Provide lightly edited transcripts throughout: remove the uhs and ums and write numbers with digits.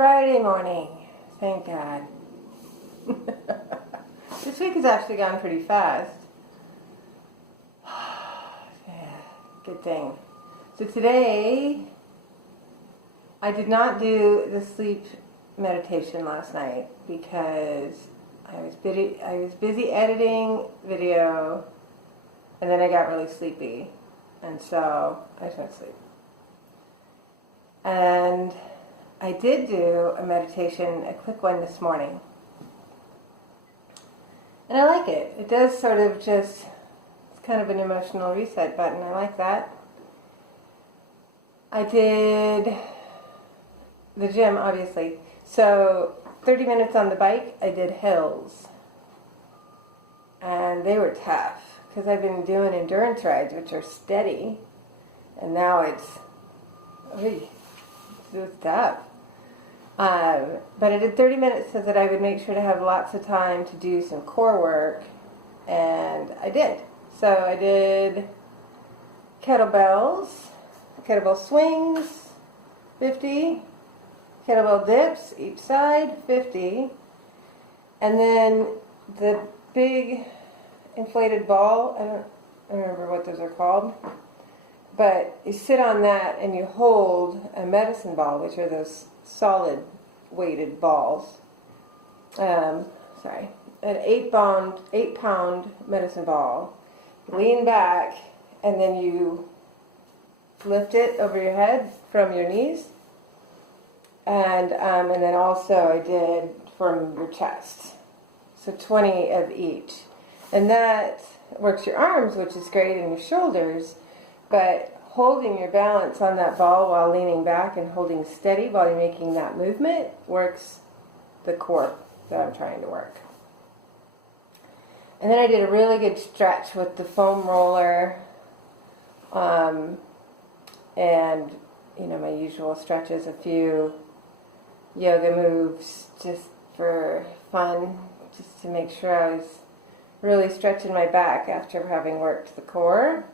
Friday morning. Thank God. This week has actually gone pretty fast. Yeah, good thing. So today, I did not do the sleep meditation last night because I was busy editing video, and then I got really sleepy, and so I just went to sleep. And I did do a meditation, a quick one this morning. And I like it. It does sort of just, it's kind of an emotional reset button. I like that. I did the gym, obviously. So 30 minutes on the bike, I did hills. And they were tough because I've been doing endurance rides, which are steady. And now it's tough. But I did 30 minutes so that I would make sure to have lots of time to do some core work, and I did. So I did kettlebell swings, 50, kettlebell dips, each side, 50, and then the big inflated ball, I don't remember what those are called, but you sit on that and you hold a medicine ball, which are those solid weighted balls. An 8-pound medicine ball. Lean back and then you lift it over your head from your knees. And then also I did from your chest. So 20 of each. And that works your arms, which is great, and your shoulders, but holding your balance on that ball while leaning back and holding steady while you're making that movement works the core that I'm trying to work. And then I did a really good stretch with the foam roller, and my usual stretches, a few yoga moves just for fun, just to make sure I was really stretching my back after having worked the core.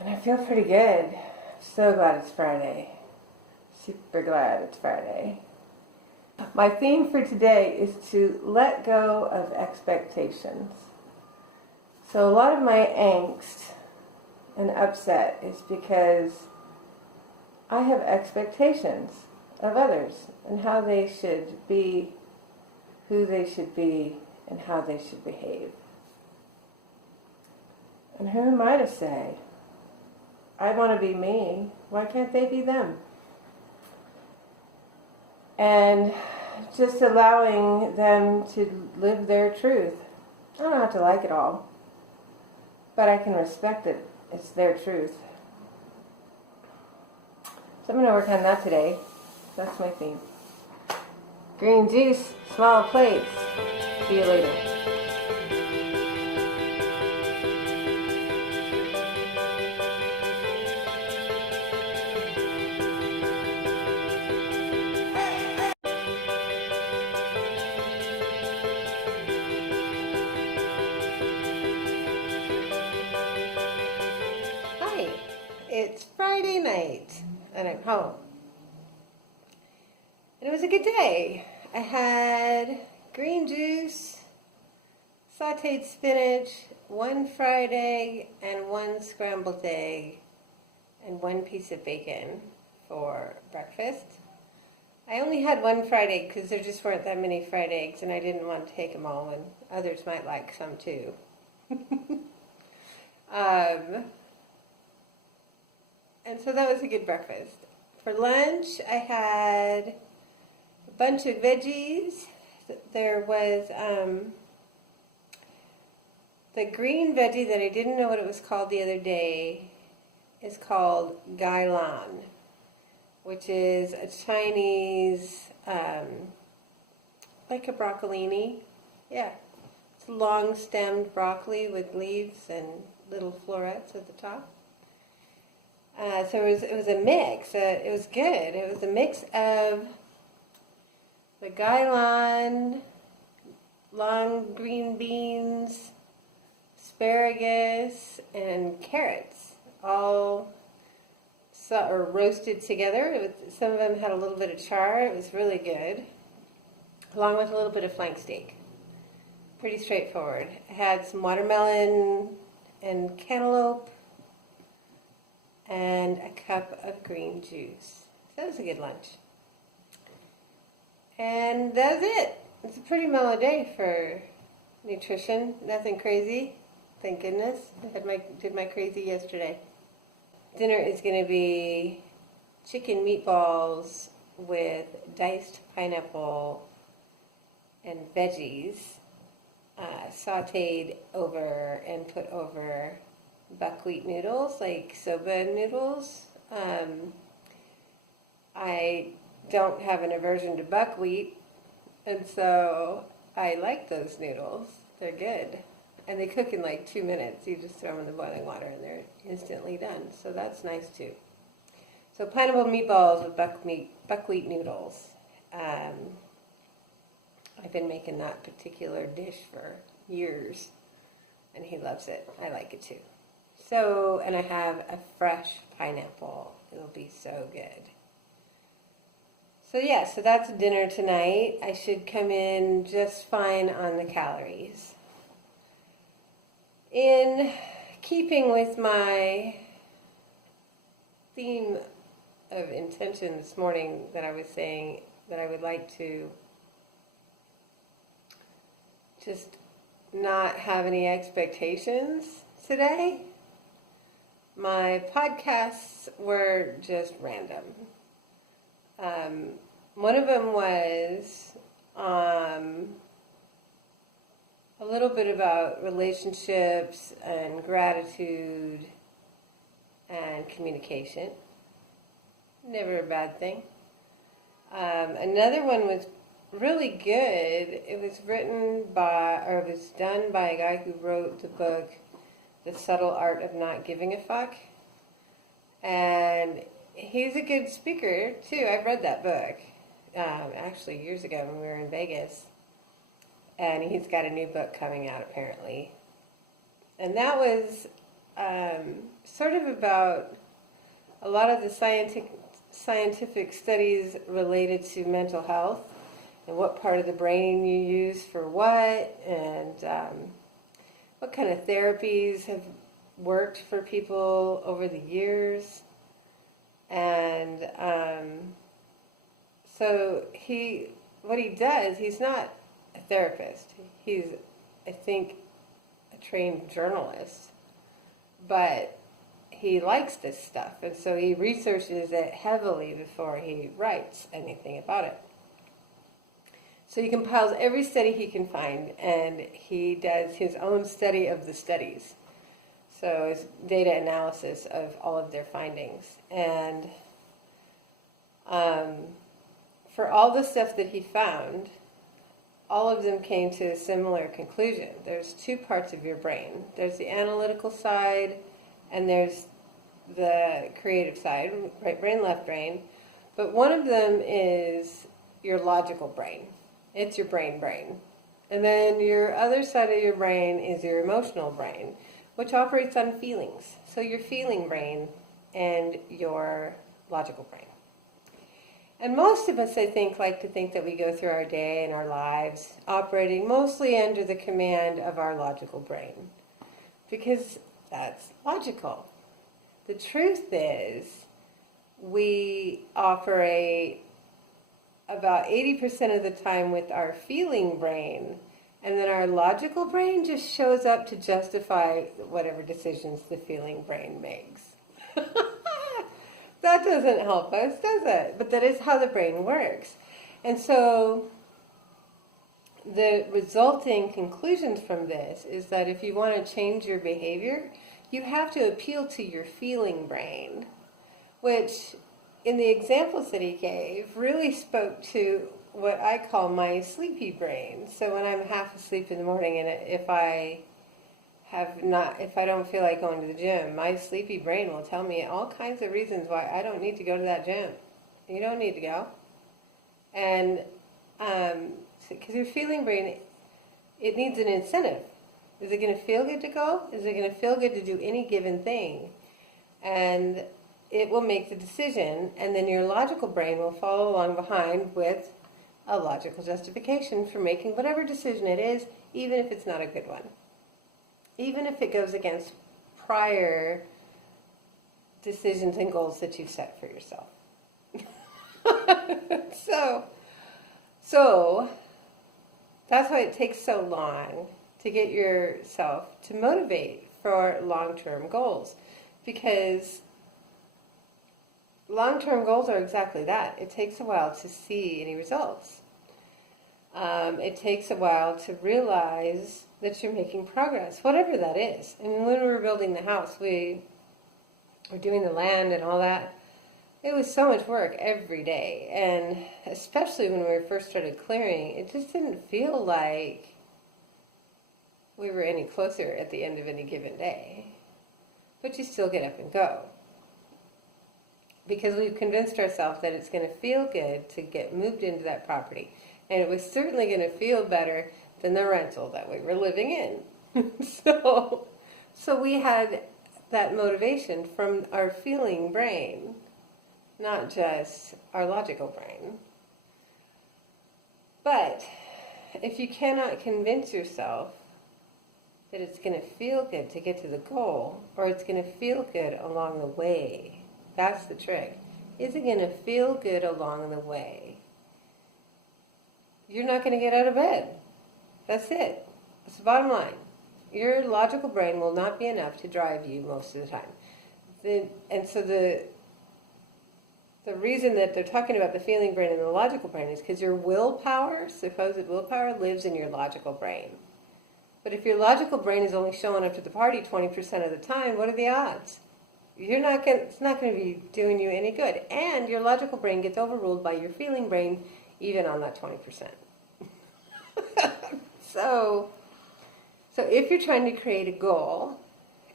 And I feel pretty good. I'm so glad it's Friday. Super glad it's Friday. My theme for today is to let go of expectations. So a lot of my angst and upset is because I have expectations of others and how they should be, who they should be, and how they should behave. And who am I to say? I want to be me. Why can't they be them? And just allowing them to live their truth. I don't have to like it all, but I can respect it. It's their truth. So I'm going to work on that today. That's my theme. Green juice, small plates. See you later. It's Friday night, and I'm home. And it was a good day. I had green juice, sauteed spinach, 1 fried egg, and 1 scrambled egg, and 1 piece of bacon for breakfast. I only had 1 fried egg because there just weren't that many fried eggs, and I didn't want to take them all, and others might like some too. And so that was a good breakfast. For lunch, I had a bunch of veggies. There was the green veggie that I didn't know what it was called the other day is called gailan, which is a Chinese, like a broccolini. Yeah, it's long-stemmed broccoli with leaves and little florets at the top. So it was a mix. It was good. It was a mix of the gailan, long green beans, asparagus, and carrots, all or roasted together. Some of them had a little bit of char. It was really good, along with a little bit of flank steak. Pretty straightforward. I had some watermelon and cantaloupe and a cup of green juice. So that was a good lunch. And that's it. It's a pretty mellow day for nutrition. Nothing crazy. Thank goodness. I did my crazy yesterday. Dinner is going to be chicken meatballs with diced pineapple and veggies, sauteed over and put over buckwheat noodles, like soba noodles. I don't have an aversion to buckwheat, and so I like those noodles. They're good. And they cook in like 2 minutes. You just throw them in the boiling water and they're instantly done. So that's nice too. So pineapple meatballs with buckwheat noodles. I've been making that particular dish for years, and he loves it. I like it too. So, and I have a fresh pineapple. It'll be so good. So yeah, so that's dinner tonight. I should come in just fine on the calories. In keeping with my theme of intention this morning that I was saying that I would like to just not have any expectations today, my podcasts were just random. One of them was a little bit about relationships and gratitude and communication. Never a bad thing. Another one was really good. It was it was done by a guy who wrote the book, The Subtle Art of Not Giving a Fuck. And he's a good speaker, too. I've read that book, actually years ago when we were in Vegas. And he's got a new book coming out, apparently. And that was sort of about a lot of the scientific studies related to mental health and what part of the brain you use for what, and what kind of therapies have worked for people over the years. And so what he does, he's not a therapist. He's, I think, a trained journalist, but he likes this stuff, and so he researches it heavily before he writes anything about it. So he compiles every study he can find, and he does his own study of the studies. So it's data analysis of all of their findings. And for all the stuff that he found, all of them came to a similar conclusion. There's two parts of your brain. There's the analytical side, and there's the creative side, right brain, left brain. But one of them is your logical brain. It's your brain. And then your other side of your brain is your emotional brain, which operates on feelings. So your feeling brain and your logical brain. And most of us, I think, like to think that we go through our day and our lives operating mostly under the command of our logical brain, because that's logical. The truth is, we operate about 80% of the time with our feeling brain, and then our logical brain just shows up to justify whatever decisions the feeling brain makes. That doesn't help us, does it? But that is how the brain works. And so the resulting conclusions from this is that if you want to change your behavior, you have to appeal to your feeling brain, which in the examples that he gave really spoke to what I call my sleepy brain. So when I'm half asleep in the morning, and if I don't feel like going to the gym, my sleepy brain will tell me all kinds of reasons why I don't need to go to that gym. You don't need to go. And because your feeling brain, it needs an incentive. Is it going to feel good to go? Is it going to feel good to do any given thing? And it will make the decision, and then your logical brain will follow along behind with a logical justification for making whatever decision it is, even if it's not a good one. Even if it goes against prior decisions and goals that you've set for yourself. So that's why it takes so long to get yourself to motivate for long-term goals, because long-term goals are exactly that. It takes a while to see any results. It takes a while to realize that you're making progress, whatever that is. And when we were building the house, we were doing the land and all that. It was so much work every day, and especially when we first started clearing, it just didn't feel like we were any closer at the end of any given day. But you still get up and go, because we've convinced ourselves that it's going to feel good to get moved into that property, and it was certainly going to feel better than the rental that we were living in. So we had that motivation from our feeling brain, not just our logical brain. But if you cannot convince yourself that it's going to feel good to get to the goal, or it's going to feel good along the way, that's the trick. Is it going to feel good along the way? You're not going to get out of bed. That's it. That's the bottom line. Your logical brain will not be enough to drive you most of the time. And so the reason that they're talking about the feeling brain and the logical brain is because your willpower, supposed willpower, lives in your logical brain. But if your logical brain is only showing up to the party 20% of the time, what are the odds? It's not going to be doing you any good. And your logical brain gets overruled by your feeling brain, even on that 20%. So if you're trying to create a goal,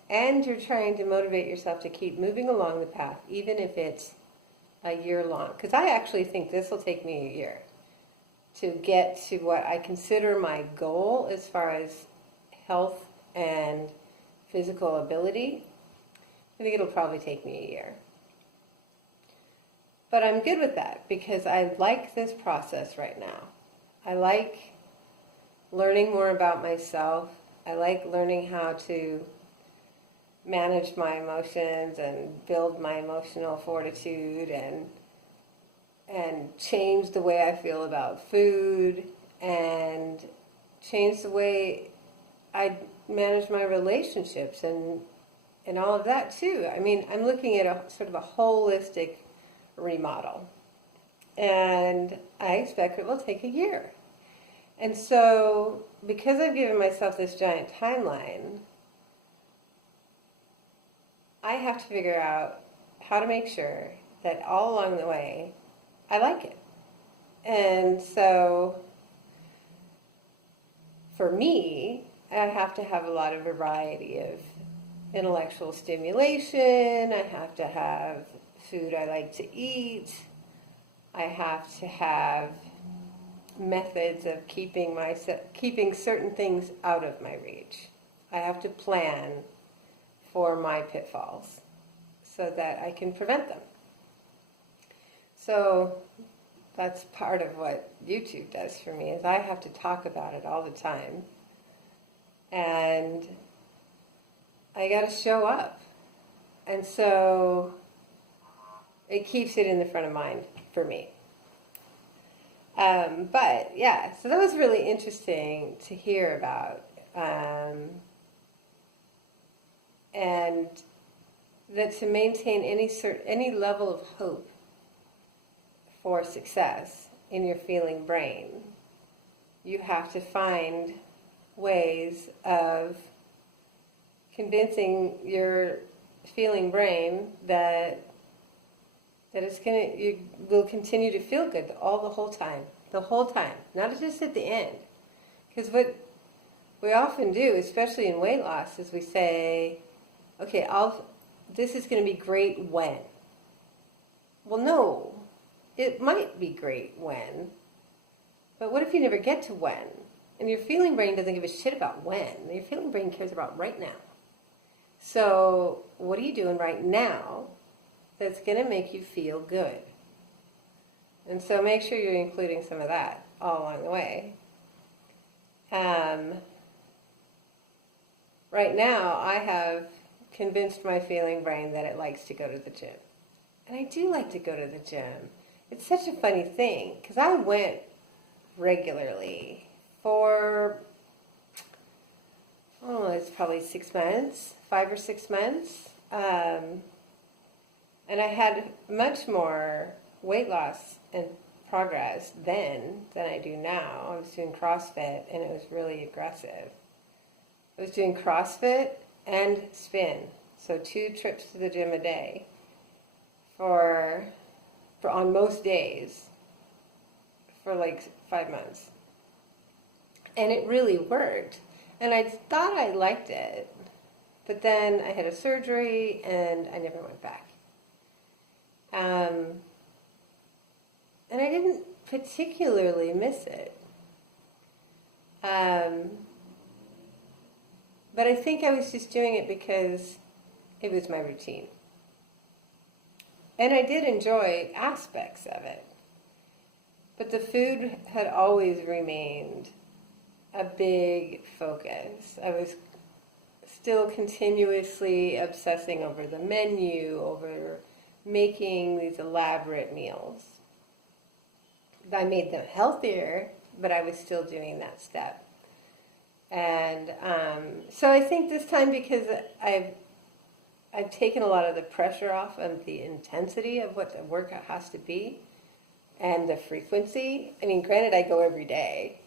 and you're trying to motivate yourself to keep moving along the path, even if it's a year long, because I actually think this will take me a year to get to what I consider my goal as far as health and physical ability. I think it'll probably take me a year. But I'm good with that because I like this process right now. I like learning more about myself. I like learning how to manage my emotions and build my emotional fortitude and change the way I feel about food and change the way I manage my relationships and all of that too. I mean, I'm looking at a sort of a holistic remodel, and I expect it will take a year. And so, because I've given myself this giant timeline, I have to figure out how to make sure that all along the way, I like it. And so, for me, I have to have a lot of variety of intellectual stimulation. I have to have food I like to eat. I have to have methods of keeping certain things out of my reach. I have to plan for my pitfalls so that I can prevent them. So that's part of what YouTube does for me, is I have to talk about it all the time. And I got to show up. And so it keeps it in the front of mind for me. But yeah, so that was really interesting to hear about. And that to maintain any level of hope for success in your feeling brain, you have to find ways of convincing your feeling brain that you will continue to feel good the whole time, not just at the end. Because what we often do, especially in weight loss, is we say, okay, this is going to be great when. Well, no, it might be great when, but what if you never get to when? And your feeling brain doesn't give a shit about when. Your feeling brain cares about right now. So what are you doing right now that's going to make you feel good. And so make sure you're including some of that all along the way. Right now, I have convinced my feeling brain that it likes to go to the gym. And I do like to go to the gym. It's such a funny thing, because I went regularly for, oh, it's probably 6 months, 5 or 6 months. And I had much more weight loss and progress then than I do now. I was doing CrossFit, and it was really aggressive. I was doing CrossFit and spin, so 2 trips to the gym a day for on most days for like 5 months. And it really worked. And I thought I liked it, but then I had a surgery and I never went back. And I didn't particularly miss it. But I think I was just doing it because it was my routine. And I did enjoy aspects of it. But the food had always remained a big focus. I was still continuously obsessing over the menu, over making these elaborate meals. I made them healthier, but I was still doing that step. And so I think this time, because I've taken a lot of the pressure off of the intensity of what the workout has to be and the frequency. I mean, granted, I go every day,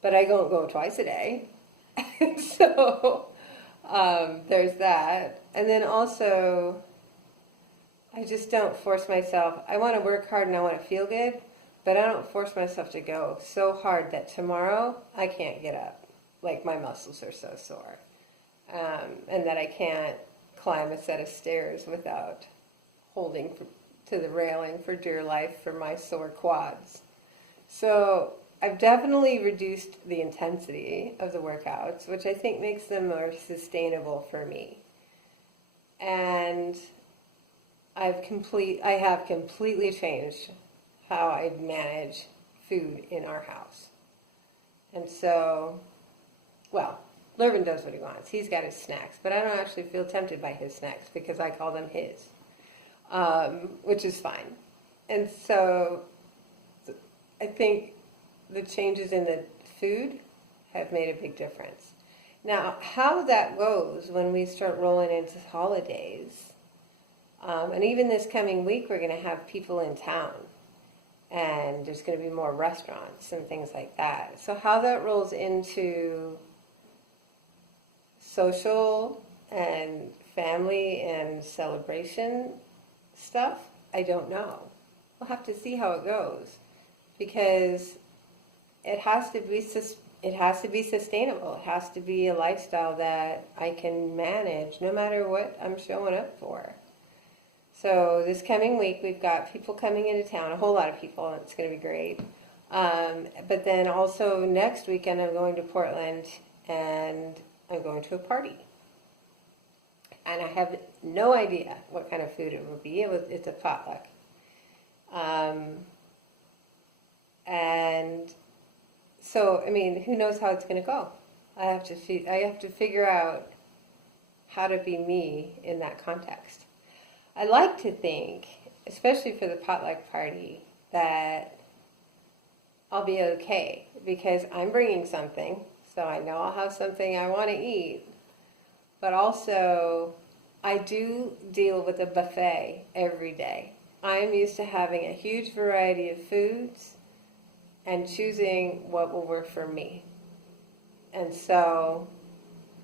but I don't go twice a day. So there's that. And then also, I just don't force myself. I want to work hard and I want to feel good, but I don't force myself to go so hard that tomorrow I can't get up. Like my muscles are so sore. And that I can't climb a set of stairs without holding to the railing for dear life for my sore quads. So I've definitely reduced the intensity of the workouts, which I think makes them more sustainable for me. And I have completely changed how I manage food in our house. And so, well, Lervin does what he wants. He's got his snacks, but I don't actually feel tempted by his snacks because I call them his, which is fine. And so I think the changes in the food have made a big difference. Now, how that goes when we start rolling into holidays, and even this coming week, we're going to have people in town, and there's going to be more restaurants and things like that. So how that rolls into social and family and celebration stuff, I don't know. We'll have to see how it goes, because it has to be sustainable. It has to be a lifestyle that I can manage no matter what I'm showing up for. So this coming week, we've got people coming into town, a whole lot of people, and it's going to be great. But then also next weekend, I'm going to Portland, and I'm going to a party. And I have no idea what kind of food it will be. It's a potluck. And so, I mean, who knows how it's going to go? I have to figure out how to be me in that context. I like to think, especially for the potluck party, that I'll be okay because I'm bringing something, so I know I'll have something I want to eat. But also, I do deal with a buffet every day. I'm used to having a huge variety of foods and choosing what will work for me. And so,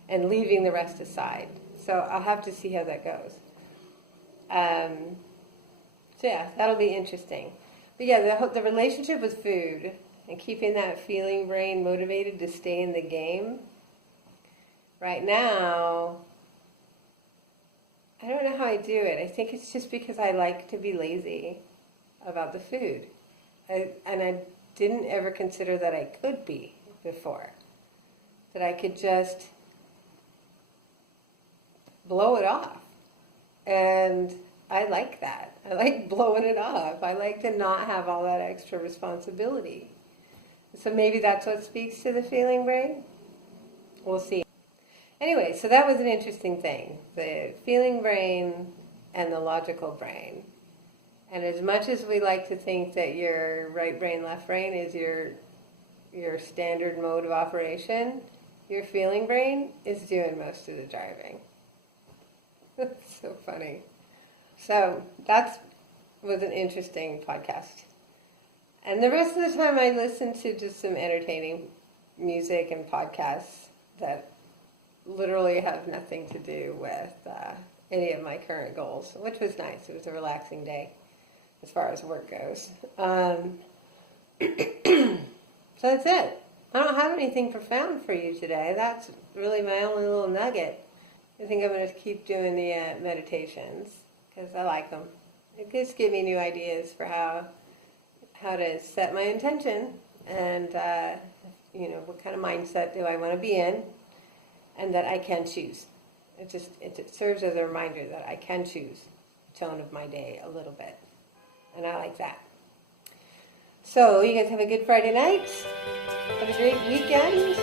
and leaving the rest aside. So I'll have to see how that goes. So yeah, that'll be interesting. But yeah, the relationship with food and keeping that feeling brain motivated to stay in the game. Right now, I don't know how I do it. I think it's just because I like to be lazy about the food. And I didn't ever consider that I could be before. That I could just blow it off. And I like that. I like blowing it off. I like to not have all that extra responsibility. So maybe that's what speaks to the feeling brain. We'll see. Anyway, so that was an interesting thing. The feeling brain and the logical brain. And as much as we like to think that your right brain, left brain is your standard mode of operation, your feeling brain is doing most of the driving. That's so funny. So that was an interesting podcast. And the rest of the time I listened to just some entertaining music and podcasts that literally have nothing to do with any of my current goals, which was nice. It was a relaxing day as far as work goes. So that's it. I don't have anything profound for you today. That's really my only little nugget. I think I'm going to keep doing the meditations because I like them. It just gives me new ideas for how to set my intention and what kind of mindset do I want to be in, and that I can choose. It serves as a reminder that I can choose the tone of my day a little bit, and I like that. So you guys have a good Friday night. Have a great weekend.